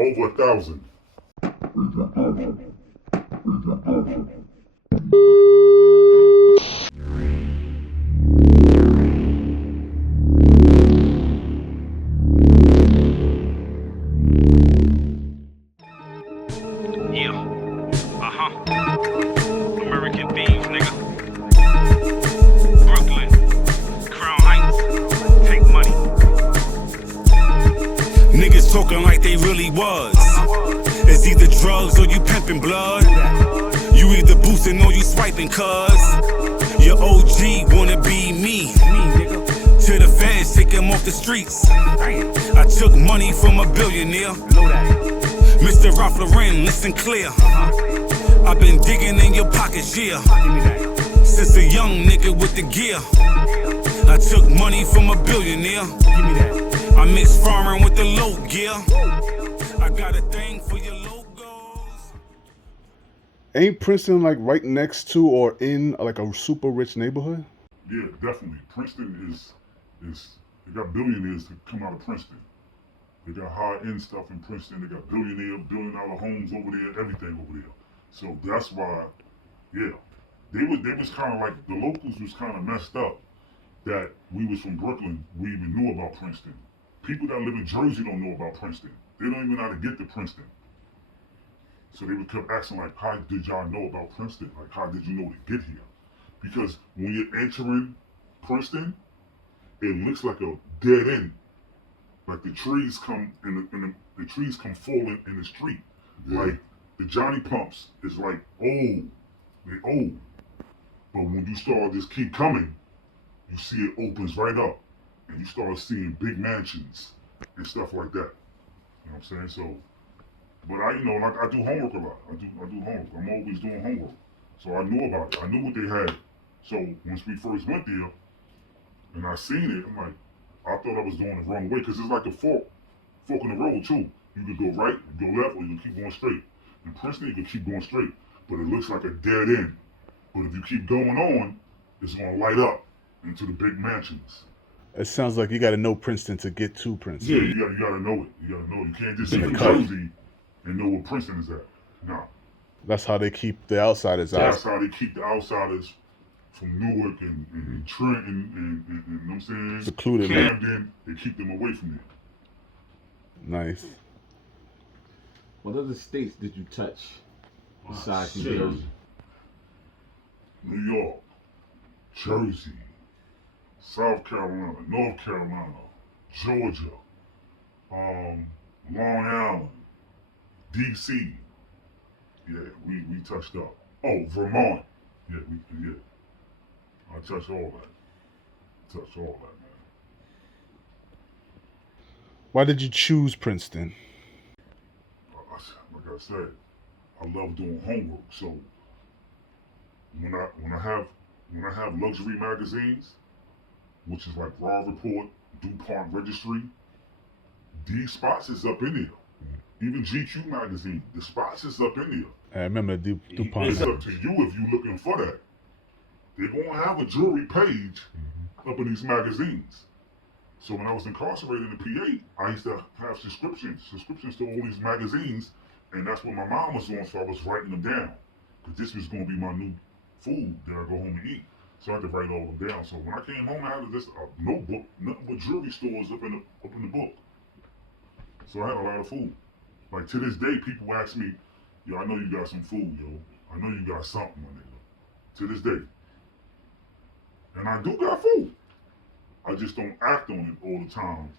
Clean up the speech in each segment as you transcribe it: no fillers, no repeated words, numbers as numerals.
Over 1,000. Yeah. American thieves, nigga. Brooklyn. Crown Heights. Take money. Niggas talking like they really was. It's either drugs or you pimping blood. You either boosting or you swiping cuz your OG wanna be me. To the feds, take him off the streets. I took money from a billionaire. Mr. Ralph Lauren, listen clear. I've been digging in your pockets, yeah. Since a young nigga with the gear. I took money from a billionaire. I mix foreign with the low gear. I got a thing for your logos. Ain't Princeton like right next to or in like a super rich neighborhood? Yeah, definitely. Princeton is they got billionaires that come out of Princeton. They got high-end stuff in Princeton. They got billion-dollar homes over there, everything over there. So that's why, yeah, they was kind of like, the locals was kind of messed up that we was from Brooklyn, we even knew about Princeton. People that live in Jersey don't know about Princeton. They don't even know how to get to Princeton. So they would keep asking like, how did y'all know about Princeton? Like, how did you know to get here? Because when you're entering Princeton, it looks like a dead end. Like the trees come the trees come falling in the street. Yeah. Like the Johnny Pumps is like old. They old. But when you start just keep coming, you see it opens right up. And you start seeing big mansions and stuff like that. You know what I'm saying? So, but I do homework a lot. I do homework. I'm always doing homework. So I knew about it. I knew what they had. So once we first went there, and I seen it, I'm like, I thought I was doing the wrong way, because it's like a fork in the road too. You could go right, you go left, or you can keep going straight. In Princeton, you can keep going straight, but it looks like a dead end. But if you keep going on, it's gonna light up into the big mansions. It sounds like you got to know Princeton to get to Princeton. Yeah, you gotta know it. You gotta know it. You can't just see from Jersey and know where Princeton is at. Nah. That's how they keep the outsiders out. That's how they keep the outsiders from Newark and Trenton and you know what I'm saying? Secluded. Camden, they keep them away from there. Nice. What other states did you touch besides New Jersey? New York, Jersey, South Carolina, North Carolina, Georgia, Long Island, DC. Yeah, we touched up. Oh, Vermont. Yeah. I touched all that. Man. Why did you choose Princeton? Like I said, I love doing homework. So when I have luxury magazines, which is like Raw Report, DuPont Registry, these spots is up in there. Even GQ magazine, the spots is up in there. I remember DuPont. It's up to you if you're looking for that. They're gonna have a jewelry page up in these magazines. So when I was incarcerated in the PA, I used to have subscriptions to all these magazines, and that's what my mom was on, so I was writing them down. Because this was gonna be my new food that I go home and eat. So I had to write all of them down. So when I came home, I had this notebook, nothing but jewelry stores up in the book. So I had a lot of food. Like to this day, people ask me, yo, I know you got some food, yo. I know you got something, my nigga. To this day. And I do got food. I just don't act on it all the time.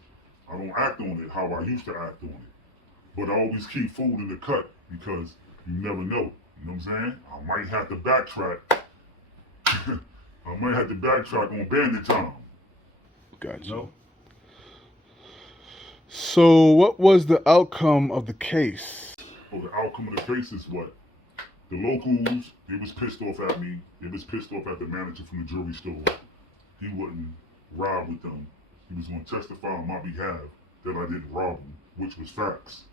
I don't act on it how I used to act on it. But I always keep food in the cut because you never know. You know what I'm saying? I might have to backtrack. I might have to backtrack on Bandit time. Gotcha. No. So what was the outcome of the case? Oh, the outcome of the case is what? The locals, they was pissed off at me. They was pissed off at the manager from the jewelry store. He wouldn't ride with them. He was going to testify on my behalf that I didn't rob him, which was facts.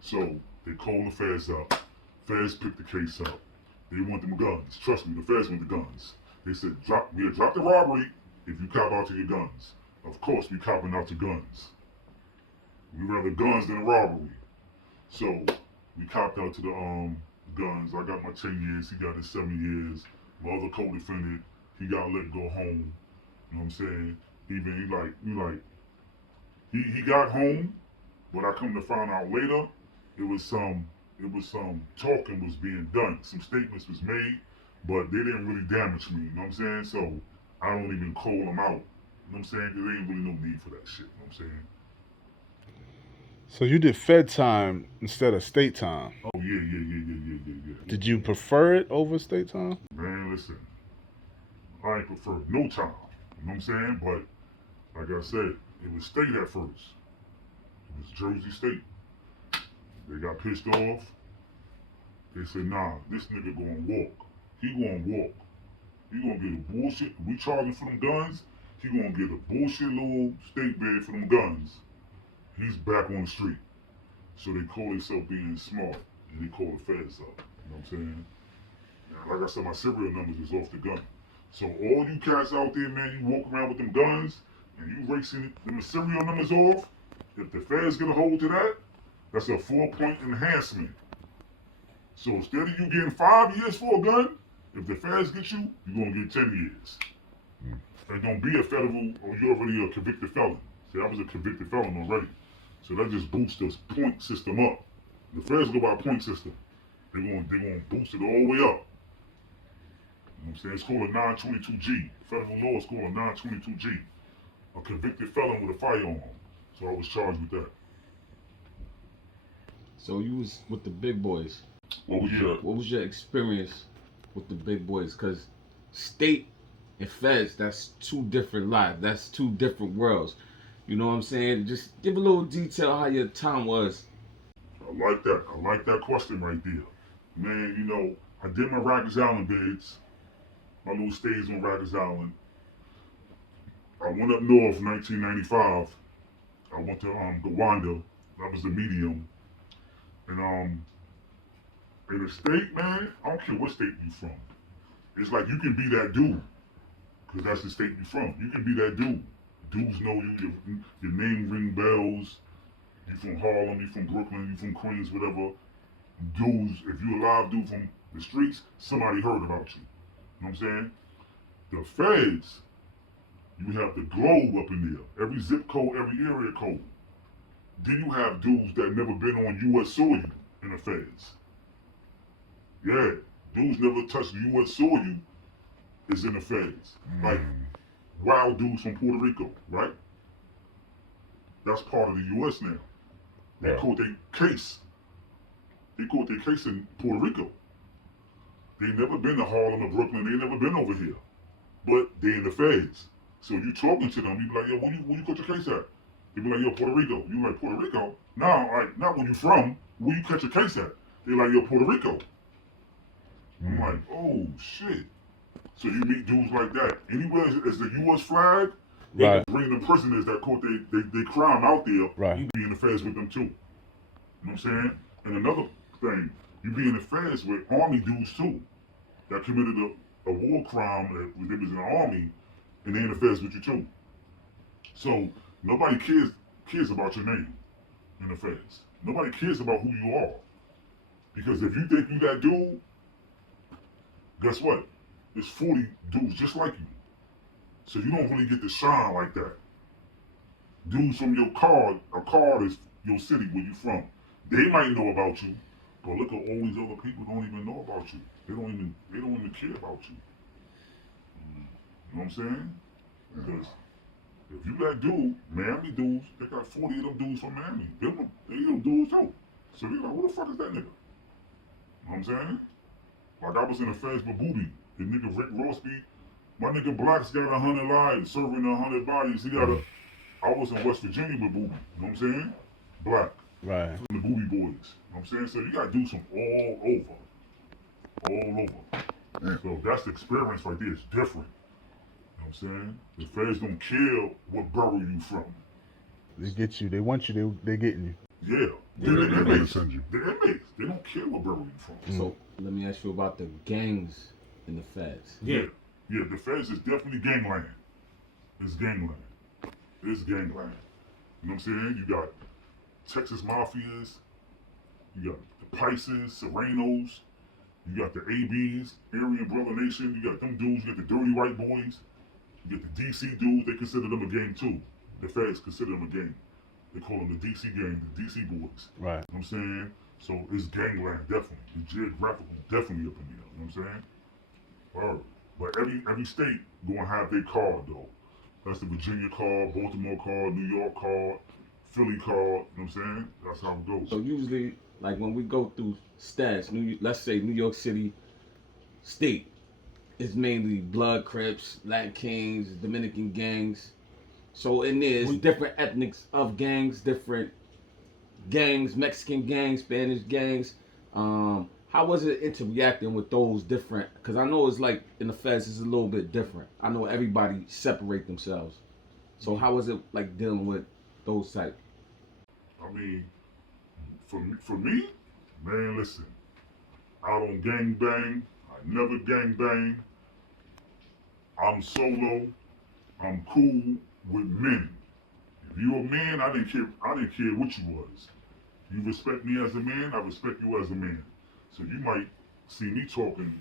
So they called the feds up. Feds picked the case up. They want them guns. Trust me, the feds want the guns. They said, we'll drop the robbery if you cop out to your guns. Of course, we copping out to guns. We rather guns than a robbery. So we copped out to the guns. I got my 10 years. He got his 7 years. My other co-defendant, he got let go home. You know what I'm saying? Even he got home, but I come to find out later, it was some talking was being done. Some statements was made, but they didn't really damage me. You know what I'm saying? So I don't even call them out. You know what I'm saying? Because there ain't really no need for that shit. You know what I'm saying? So you did Fed time instead of state time. Oh yeah. Did you prefer it over state time? Man, listen, I ain't prefer no time. You know what I'm saying? But like I said, it was state at first. It was Jersey State. They got pissed off. They said, nah, this nigga gonna walk. He gonna walk. He gonna get a bullshit. We charging for them guns. He gonna get a bullshit little state bed for them guns. He's back on the street. So they call themselves being smart. And they call the feds up. You know what I'm saying? Now, like I said, my serial numbers is off the gun. So all you cats out there, man, you walk around with them guns and you racing them serial numbers off. If the feds get a hold of that, that's a 4-point enhancement. So instead of you getting 5 years for a gun, if the feds get you, you're gonna get 10 years. And don't be a federal, or you're already a convicted felon. See, I was a convicted felon already. So that just boosts the point system up. The feds go by a point system. They're gonna boost it all the way up. You know what I'm saying? It's called a 922G. Federal law is called a 922G. A convicted felon with a firearm. So I was charged with that. So you was with the big boys. What was your experience with the big boys? Because state and feds, that's two different lives. That's two different worlds. You know what I'm saying? Just give a little detail how your time was. I like that. I like that question right there. Man, you know, I did my Rikers Island bids. My little stays on Rikers Island. I went up north 1995. I went to Gowanda. That was the medium. And in the state, man, I don't care what state you from. It's like you can be that dude. Because that's the state you from. You can be that dude. Dudes know you, your name ring bells. You from Harlem, you from Brooklyn, you from Queens, whatever. Dudes, if you a live dude from the streets, somebody heard about you. You know what I'm saying? The feds, you have the globe up in there. Every zip code, every area code. Then you have dudes that never been on U.S. soil in the feds. Yeah, dudes never touched U.S. soil is in the feds. Like wild dudes from Puerto Rico, right? That's part of the U.S. now. They caught their case. They caught their case in Puerto Rico. They never been to Harlem or Brooklyn. They never been over here. But they in the feds. So you talking to them, you be like, yo, where you caught your case at? They be like, yo, Puerto Rico. You like, Puerto Rico? No, like, not where you from. Where you catch your case at? They like, yo, Puerto Rico. I'm like, oh, shit. So you meet dudes like that. Anywhere as the U.S. flag, they Right. bring the prisoners that caught they crime out there. Right. You be in the feds with them too. You know what I'm saying? And another thing, you be in the feds with army dudes too, that committed a war crime that they was in the army, and they in the feds with you too. So nobody cares about your name in the feds. Nobody cares about who you are. Because if you think you that dude, guess what? There's 40 dudes just like you. So you don't really get to shine like that. Dudes from your card, a card is your city where you from. They might know about you, but look at all these other people don't even know about you. They don't even care about you. You know what I'm saying? Because if you that dude, Miami dudes, they got 40 of them dudes from Miami. They them dudes too. So they like, who the fuck is that nigga? You know what I'm saying? Like I was in the feds with Booby. The nigga Rick Rosby, my nigga Black's got 100 lives, serving 100 bodies. I was in West Virginia with Booby. You know what I'm saying? Black. Right. From the Booby Boys. You know what I'm saying? So you gotta do some all over. All over. So that's the experience right there. It's different. You know what I'm saying? The feds don't care what borough you from. They get you. They want you. They getting you. Yeah. They're the inmates. send you. The inmates. They don't care what borough you from. So let me ask you about the gangs in the feds. Yeah. Yeah, the feds is definitely gangland. It's gangland. It's gangland. You know what I'm saying? You got Texas mafias, You got the Pisces, Serenos. You got the ABs, Aryan Brother Nation. You got them dudes. You got the Dirty White Boys. You get the DC dudes. They consider them a game too. The feds consider them a game. They call them the DC gang, the DC boys. Right. You know what I'm saying? So it's gangland, definitely. The geographical, definitely up in there. You know what I'm saying? Alright. But every state gonna have their card though. That's the Virginia card, Baltimore card, New York card, Philly card. You know what I'm saying? That's how it goes. So usually, like when we go through stats, let's say New York City state, it's mainly Blood Crips, Latin Kings, Dominican gangs. So in there, it's different ethnics of gangs, different gangs, Mexican gangs, Spanish gangs. How was it interacting with those different? Because I know it's like in the feds, it's a little bit different. I know everybody separate themselves. So how was it like dealing with those type? I mean, for me, man, listen. I don't gang bang. I never gang bang. I'm solo. I'm cool with men. If you a man, I didn't care what you was. You respect me as a man, I respect you as a man. So you might see me talking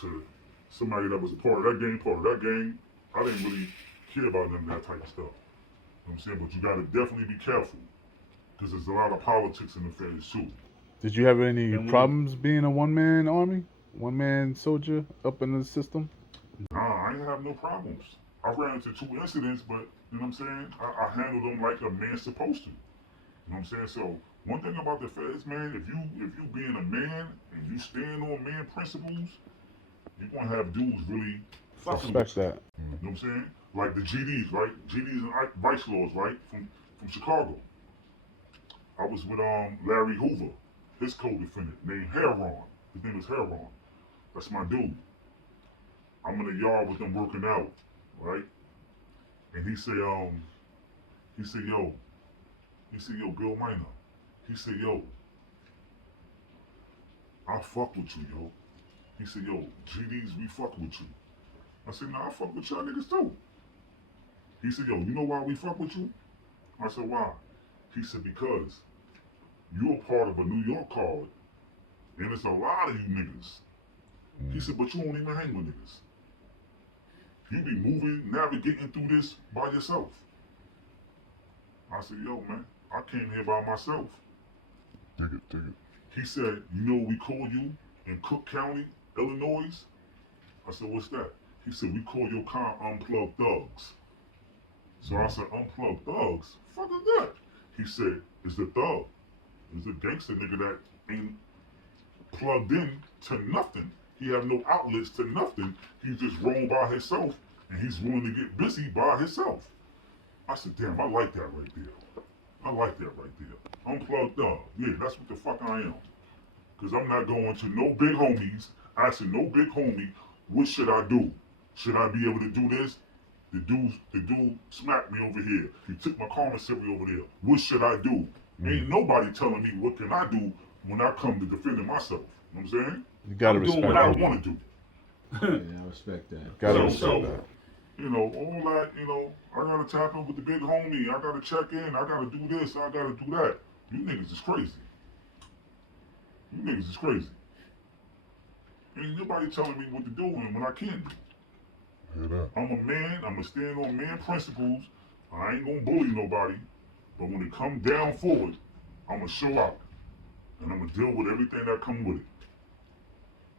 to somebody that was a part of that gang. I didn't really care about none of that type of stuff. You know what I'm saying? But you gotta definitely be careful. Because there's a lot of politics in the feds too. Did you have any problems being a one-man army? One-man soldier up in the system? Nah, I ain't have no problems. I ran into 2 incidents, but you know what I'm saying? I handled them like a man's supposed to. You know what I'm saying? So one thing about the feds, man, if you being a man and you stand on man principles, you're gonna have dudes really fucking Respect that. You know what I'm saying? Like the GDs, right? GDs and vice lords, right? From Chicago. I was with Larry Hoover, his co-defendant named Heron. His name is Heron. That's my dude. I'm in the yard with them working out, right? And he said, yo, Bill Minor. He said, yo, I fuck with you, yo. He said, yo, GDs, we fuck with you. I said, nah, I fuck with y'all niggas too. He said, yo, you know why we fuck with you? I said, why? He said, because you're part of a New York card, and it's a lot of you niggas. He said, but you don't even hang with niggas. You be moving, navigating through this by yourself. I said, yo, man, I came here by myself. Dig it. He said, you know what we call you in Cook County, Illinois? I said, what's that? He said, we call your kind unplugged thugs. So I said, unplugged thugs? Fuck is that? He said, it's the thug. It's a gangster nigga that ain't plugged in to nothing. He have no outlets to nothing. He's just roaming by himself, and he's willing to get busy by himself. I said, damn, I like that right there. I like that right there. Unplugged thug. Yeah, that's what the fuck I am. Because I'm not going to no big homies, asking no big homie, what should I do? Should I be able to do this? The dude smacked me over here. He took my commissary over there. What should I do? Ain't nobody telling me what can I do when I come to defending myself. You know what I'm saying? You gotta I'm respect doing what I that. want to do. Yeah, I respect that. Gotta So, respect that. you know, all that, you know, I gotta tap in with the big homie. I gotta check in. I gotta do this. I gotta do that. You niggas is crazy. You niggas is crazy. Ain't nobody telling me what to do when I can't do. I'm a man. I'm gonna stand on man principles. I ain't gonna bully nobody. But when it come down forward, I'm gonna show out. And I'm gonna deal with everything that come with it.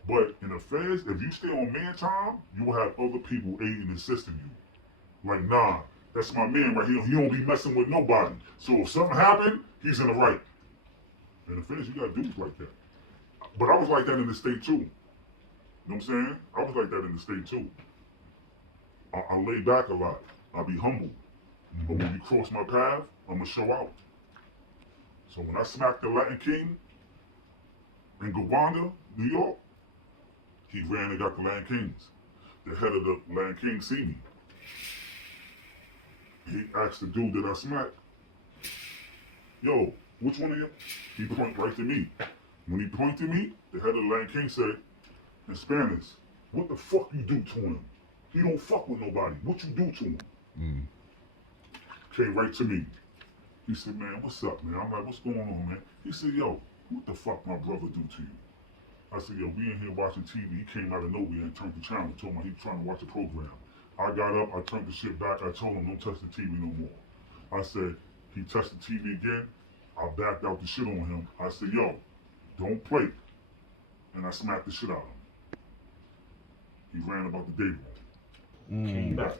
But in the feds, if you stay on man time, you will have other people aiding and assisting you. Like, nah, that's my man right here. He don't be messing with nobody. So if something happen, he's in the right. In the feds, you got dudes like that. But I was like that in the state too. You know what I'm saying? I was like that in the state too. I lay back a lot. I be humble. But when you cross my path, I'm gonna show out. So when I smacked the Latin King in Gowanda, New York, he ran and got the Latin Kings. The head of the Latin Kings see me. He asked the dude that I smacked, yo, which one of you? He pointed right to me. When he pointed to me, the head of the Latin King said, in Spanish, what the fuck you do to him? He don't fuck with nobody. What you do to him? Came right to me. He said, man, what's up, man? I'm like, what's going on, man? He said, yo, what the fuck my brother do to you? I said, yo, we in here watching TV. He came out of nowhere and turned the channel. Told me he was trying to watch a program. I got up, I turned the shit back. I told him, don't touch the TV no more. I said, he touched the TV again. I backed out the shit on him. I said, yo, don't play. And I smacked the shit out of him. He ran about the day room. Came back.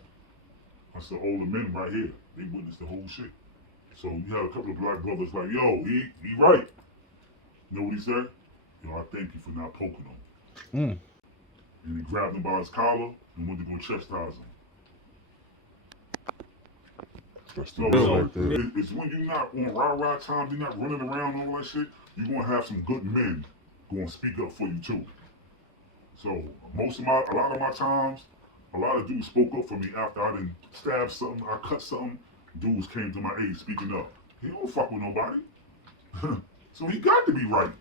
I said, older men right here, they witnessed the whole shit. So you had a couple of black brothers like, yo, he right. You know what he said? Yo, I thank you for not poking him. And he grabbed him by his collar and went to go chastise him. That's the So, real right there. it's when you're not on rah-rah time, you're not running around and all that shit, you're going to have some good men going to speak up for you too. So a lot of my times, a lot of dudes spoke up for me after I done stabbed something, I cut something. Dudes came to my aid speaking up. He don't fuck with nobody. So he got to be right.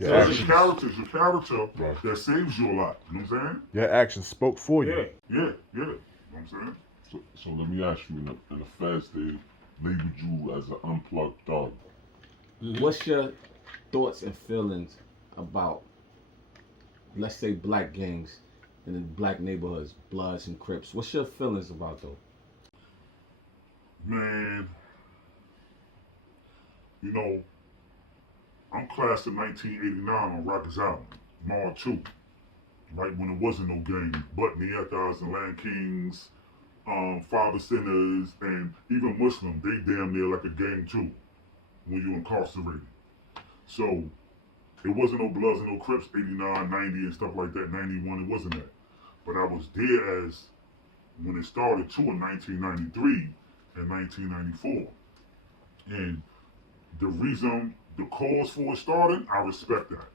Your So it's actions, your character Right. that saves you a lot. You know what I'm saying? your actions spoke for you. Yeah. You know what I'm saying? So let me ask you, in the feds, they labeled you as an unplugged thug. What's your thoughts and feelings about, let's say, black gangs in the black neighborhoods, Bloods and Crips? What's your feelings about those? Man, you know, I'm class of 1989 on Rikers Island, Mall 2. Right when there wasn't no gang, but Neanderthals and Land Kings, Father Sinners, and even Muslim, they damn near like a gang too when you incarcerated. So it wasn't no Bloods and no Crips, 89, 90 and stuff like that, 91, it wasn't that. But I was there as when it started too in 1993 and 1994. And the reason, the cause for it started, I respect that.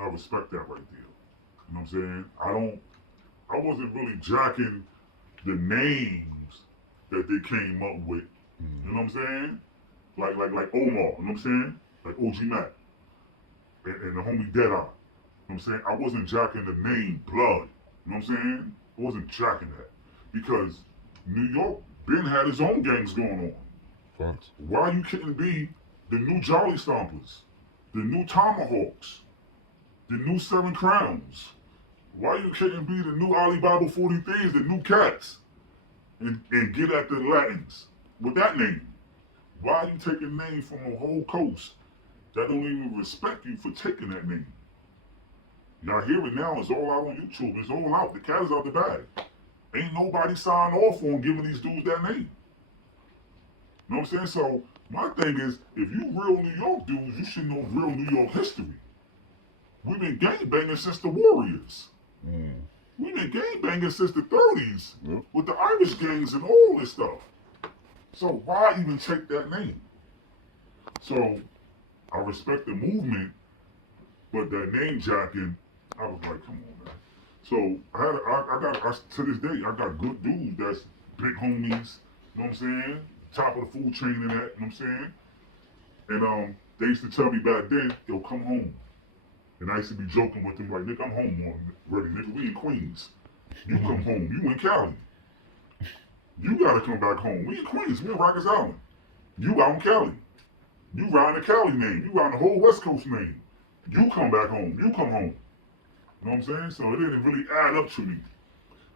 I respect that right there. You know what I'm saying? I wasn't really jacking the names that they came up with. You know what I'm saying? Like Omar, you know what I'm saying? Like OG Mac. And the homie Deadeye. You know what I'm saying? I wasn't jacking the name Blood. You know what I'm saying? I wasn't jacking that. Because New York Ben had his own gangs going on. Facts. Why you couldn't be the new Jolly Stompers, the new Tomahawks, the new Seven Crowns? Why you couldn't be the new Alibaba 43s, the new Cats, and get at the Latins with that name? Why are you taking names from a whole coast that don't even respect you for taking that name? Y'all hear it now, it's all out on YouTube, it's all out, the cat is out the bag. Ain't nobody signed off on giving these dudes that name. You know what I'm saying? So my thing is, if you real New York dudes, you should know real New York history. We've been gangbanging since the Warriors. We've been gangbanging since the 30s with the Irish gangs and all this stuff. So why even take that name? So I respect the movement, but that name jacking, I was like, come on, man. So to this day, I got good dudes that's big homies, you know what I'm saying? Top of the food chain and that, you know what I'm saying? And they used to tell me back then, yo, come home. And I used to be joking with them like, nigga, I'm home already, nigga, we in Queens. You come home, you in Cali. You gotta come back home. We in Queens, we in Rikers Island. You out in Cali. You riding the Cali name, you riding the whole West Coast name. You come back home, you come home. You know what I'm saying? So it didn't really add up to me.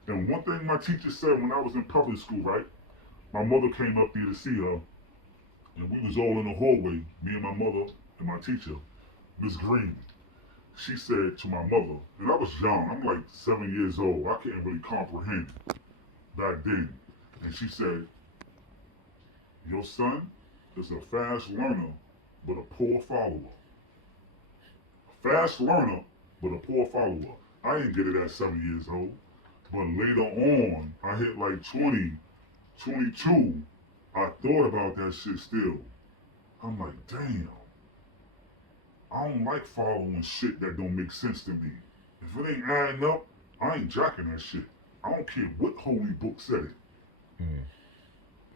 And one thing my teacher said when I was in public school, right? My mother came up there to see her, and we was all in the hallway, me and my mother and my teacher, Miss Green. She said to my mother, and I was young, I'm like 7 years old, I couldn't really comprehend back then. And she said, your son is a fast learner, but a poor follower. A fast learner, but a poor follower. I didn't get it at 7 years old, but later on, I hit like 20, 22, I thought about that shit still. I'm like, damn. I don't like following shit that don't make sense to me. If it ain't adding up, I ain't jacking that shit. I don't care what holy book said it.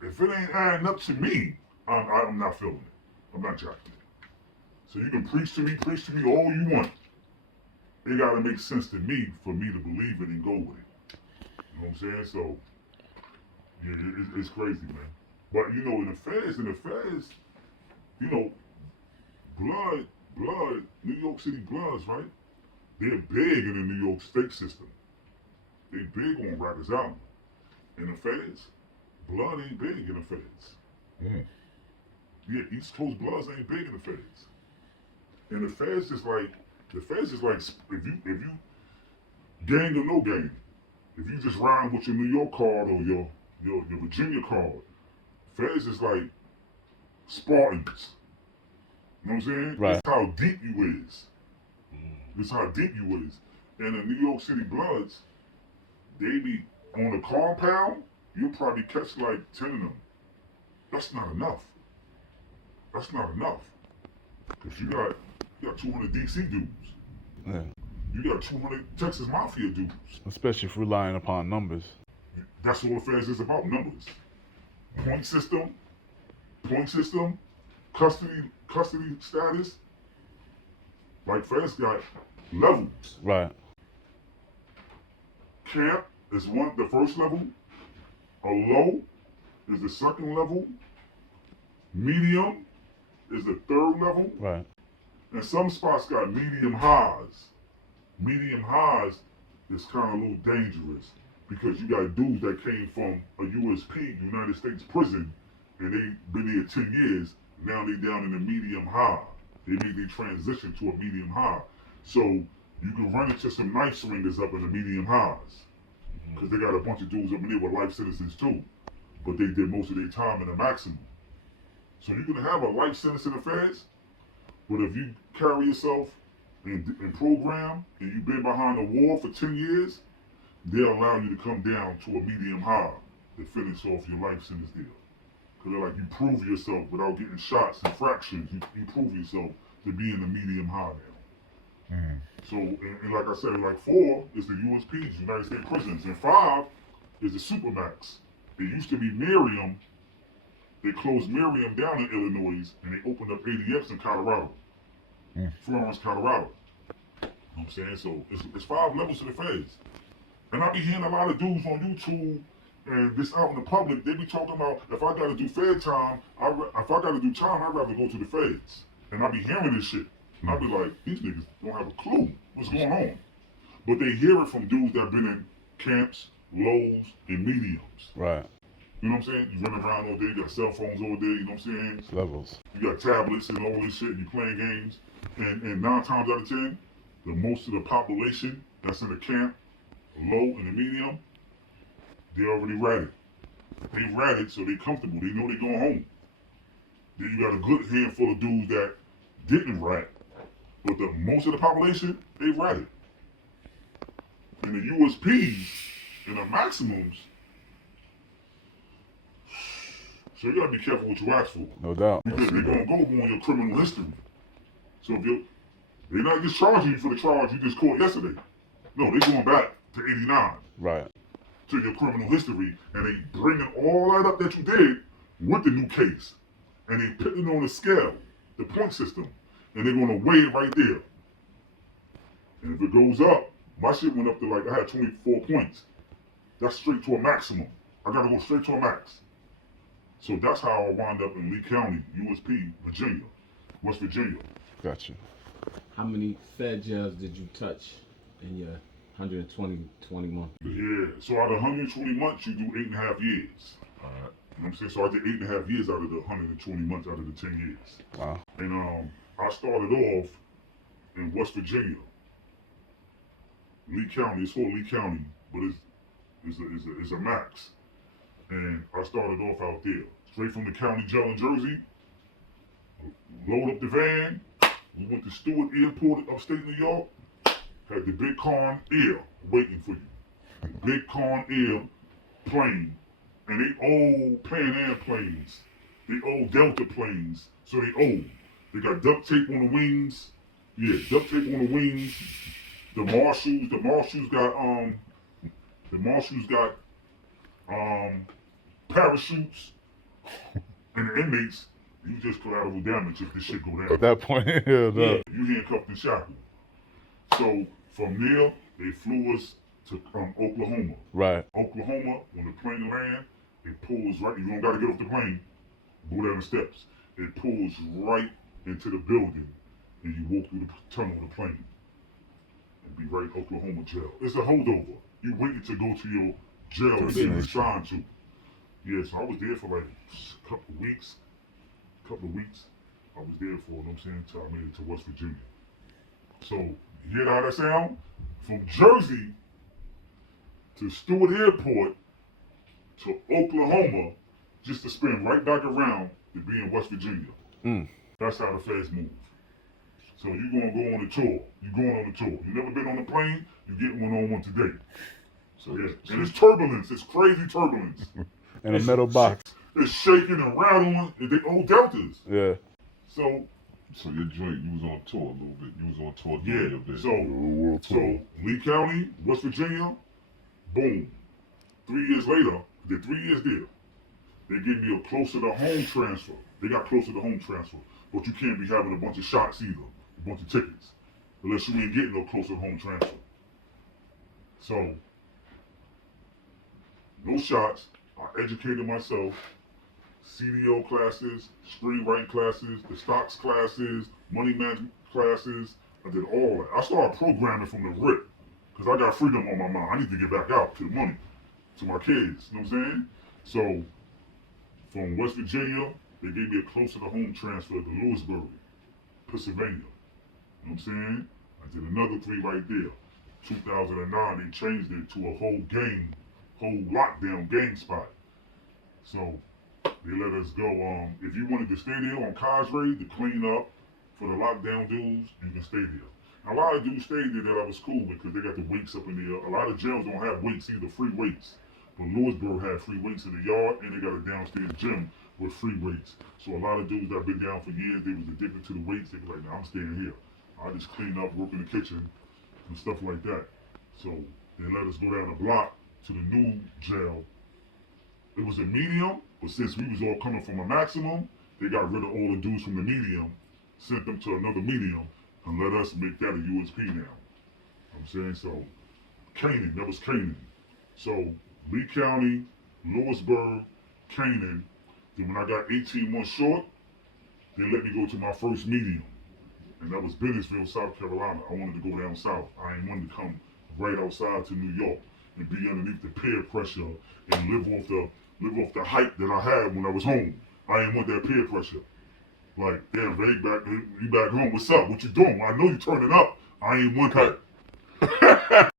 If it ain't adding up to me, I'm not feeling it. I'm not jacking it. So you can preach to me all you want. It gotta make sense to me for me to believe it and go with it. You know what I'm saying? So, yeah, it's crazy, man. But you know, in the feds, you know, New York City Bloods, right? They're big in the New York state system. They big on Rikers Island. In the feds, Blood ain't big in the feds. Yeah, East Coast Bloods ain't big in the feds. And the feds is like, if you gang or no gang, if you just ride with your New York card or your Virginia card, feds is like Spartans. You know what I'm saying? Right. It's how deep you is. It's how deep you is. And the New York City Bloods, they be on the compound, you'll probably catch like 10 of them. That's not enough. That's not enough. Because you got 200 DC dudes. Yeah. You got 200 Texas Mafia dudes. Especially if relying upon numbers. That's all the feds is about, numbers. Point system, custody status. Like feds got levels. Right. Camp is the first level. A low is the second level. Medium is the third level. Right. And some spots got medium highs. Medium highs is kind of a little dangerous because you got dudes that came from a USP, United States prison, and they been there 10 years. Now they down in the medium high. They made their transition to a medium high. So you can run into some knife swingers up in the medium highs because they got a bunch of dudes up in there with life sentences too. But they did most of their time in the maximum. So you can have a life sentence in the feds, but if you carry yourself and program and you've been behind the wall for 10 years, they'll allow you to come down to a medium high to finish off your life sentence deal. Because they're like, you prove yourself without getting shots and fractions. You prove yourself to be in the medium high now. So, and like I said, like 4 is the USPs, United States prisons, and 5 is the Supermax. It used to be Miriam. They closed Miriam down in Illinois, and they opened up ADFs in Colorado. Florence, Colorado. You know what I'm saying? So it's 5 levels to the feds. And I be hearing a lot of dudes on YouTube and this out in the public, they be talking about, if I gotta do fed time, if I gotta do time, I'd rather go to the feds. And I be hearing this shit. And I be like, these niggas don't have a clue what's going on. But they hear it from dudes that been in camps, lows, and mediums. Right. You know what I'm saying? You run around all day, you got cell phones all day, you know what I'm saying? Levels. You got tablets and all this shit, you playing games. And 9 times out of 10, the most of the population that's in the camp, low and the medium, they already ratted. They ratted, so they comfortable. They know they going home. Then you got a good handful of dudes that didn't rat. But the most of the population, they ratted. And the USPs and the maximums, so you gotta be careful what you ask for. No doubt. Because they're gonna go on your criminal history. So if they're not just charging you for the charge you just caught yesterday. No, they're going back to 89. Right. To your criminal history, and they bringing all that up that you did with the new case. And they putting it on a scale, the point system. And they're gonna weigh it right there. And if it goes up, my shit went up to like, I had 24 points. That's straight to a maximum. I gotta go straight to a max. So that's how I wound up in Lee County, USP, Virginia, West Virginia. Gotcha. How many fed jails did you touch in your 120 months? Yeah, so out of 120 months, you do 8.5 years. You know what I'm saying? So I did 8.5 years out of the 120 months out of the 10 years. Wow. And I started off in West Virginia. Lee County, it's called Lee County, but it's a max. And I started off out there, straight from the county jail in Jersey. Load up the van. We went to Stewart Airport, upstate New York. Had the big Con Air waiting for you. Big Con Air plane. And they old Pan Am planes. They old Delta planes. So they old. They got duct tape on the wings. Yeah, duct tape on the wings. The Marshalls got parachutes. And the inmates, you just collateral damage if this shit go down. At that point, yeah, Yeah, you handcuffed and shackled. So from there, they flew us to Oklahoma. Right. Oklahoma, when the plane land, it pulls right. You don't got to get off the plane, go down the steps. It pulls right into the building, and you walk through the tunnel of the plane, and be right in Oklahoma jail. It's a holdover. You waiting to go to your jail that you assigned to. Yeah, so I was there for like a couple of weeks. I was there for, you know what I'm saying, until I made it to West Virginia. So, you hear how that sound? From Jersey to Stewart Airport to Oklahoma, just to spin right back around to be in West Virginia. That's how the feds move. So you gonna go on a tour. You going on a tour. You never been on a plane, you get one on one today. So yeah, and it's turbulence. It's crazy turbulence. In a metal box. It's shaking and rattling. And they old deltas. Yeah. So your joint, you was on tour a little bit. You was on tour yeah. a bit. So Lee County, West Virginia, boom. 3 years later, did 3 years there. They gave me a closer to home transfer. They got closer to home transfer. But you can't be having a bunch of shots either. A bunch of tickets. Unless you ain't getting no closer to home transfer. So, no shots. I educated myself. CDO classes, screenwriting classes, the stocks classes, money management classes. I did all that. I started programming from the rip. Because I got freedom on my mind. I need to get back out to the money. To my kids. You know what I'm saying? So, from West Virginia, they gave me a closer to home transfer to Lewisburg, Pennsylvania. You know what I'm saying? I did another 3 right there. 2009, they changed it to a whole lockdown game spot. So they let us go. If you wanted to stay there on Cosray to clean up for the lockdown dudes, you can stay there. Now, a lot of dudes stayed there that I was cool with because they got the weights up in there. A lot of jails don't have weights either, free weights. But Lewisburg had free weights in the yard, and they got a downstairs gym with free weights. So a lot of dudes that been down for years, they was addicted to the weights. They be like, nah, I'm staying here. I just clean up, work in the kitchen, and stuff like that. So they let us go down the block to the new jail. It was a medium, but since we was all coming from a maximum, they got rid of all the dudes from the medium, sent them to another medium, and let us make that a USP now. You know what I'm saying? So, Canaan, that was Canaan. So, Lee County, Lewisburg, Canaan. Then when I got 18 months short, they let me go to my first medium. And that was Bennettsville, South Carolina. I wanted to go down south. I ain't wanted to come right outside to New York and be underneath the peer pressure and live off the hype that I had when I was home. I ain't want that peer pressure. Like, damn, Ray, you back home. What's up? What you doing? I know you turning up. I ain't want that.